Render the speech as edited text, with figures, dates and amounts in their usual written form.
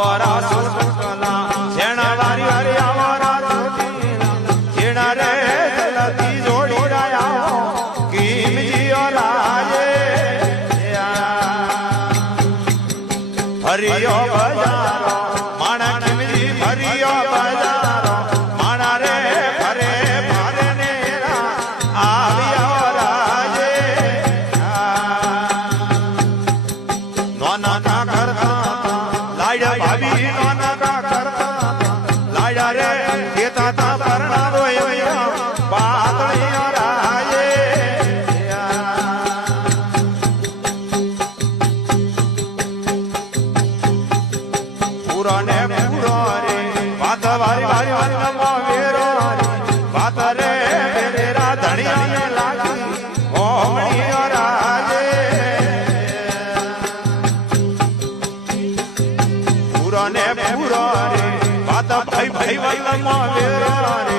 આવરા સુટલા જેણા વારી વારી આવરા સુટીલા જેણા રે જલતી જોડી રહ્યા કીમ જીઓ રાજે હરિયો બજારો માણા કીમજી હરિયો બજારો માણા રે ફરે ફરે ને આવ્યો રાજે નોના કા કરતા લાડા ભાભી નોના કા કરતા લાડા રે કેતા તા પરણા રોયા પાતળીઓ રાજે પૂરો ને પૂરો રે વાત વારી વારી વારી નમો વેરો વાત રે વેરા ધણીને લાગી હોમણીઓ રાજે પૂરો ને પૂરો રે વાત ભાઈ ભાઈ નમો વેરો રે